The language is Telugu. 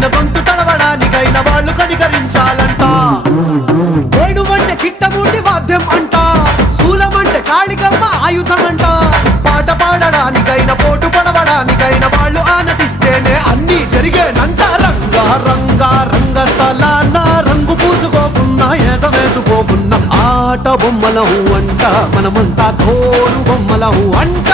అయిన గొంతు తడవడానికైన వాళ్ళు కనికరించాలంట. వేణువంటే చిట్టమూటి వాద్యం అంట, శూలమంటే కాళికమ్మ ఆయుధమంట. పాట పాడడానికైన పోటు పడవడానికైన వాళ్ళు ఆనతిస్తేనే అన్నీ జరిగేనంట. రంగా రంగా రంగస్థలాన రంగు పూసుకోకున్నా ఏస వేసుకోకున్నా ఆట బొమ్మలహు అంట, మనమంతా తోలు బొమ్మలహు అంట.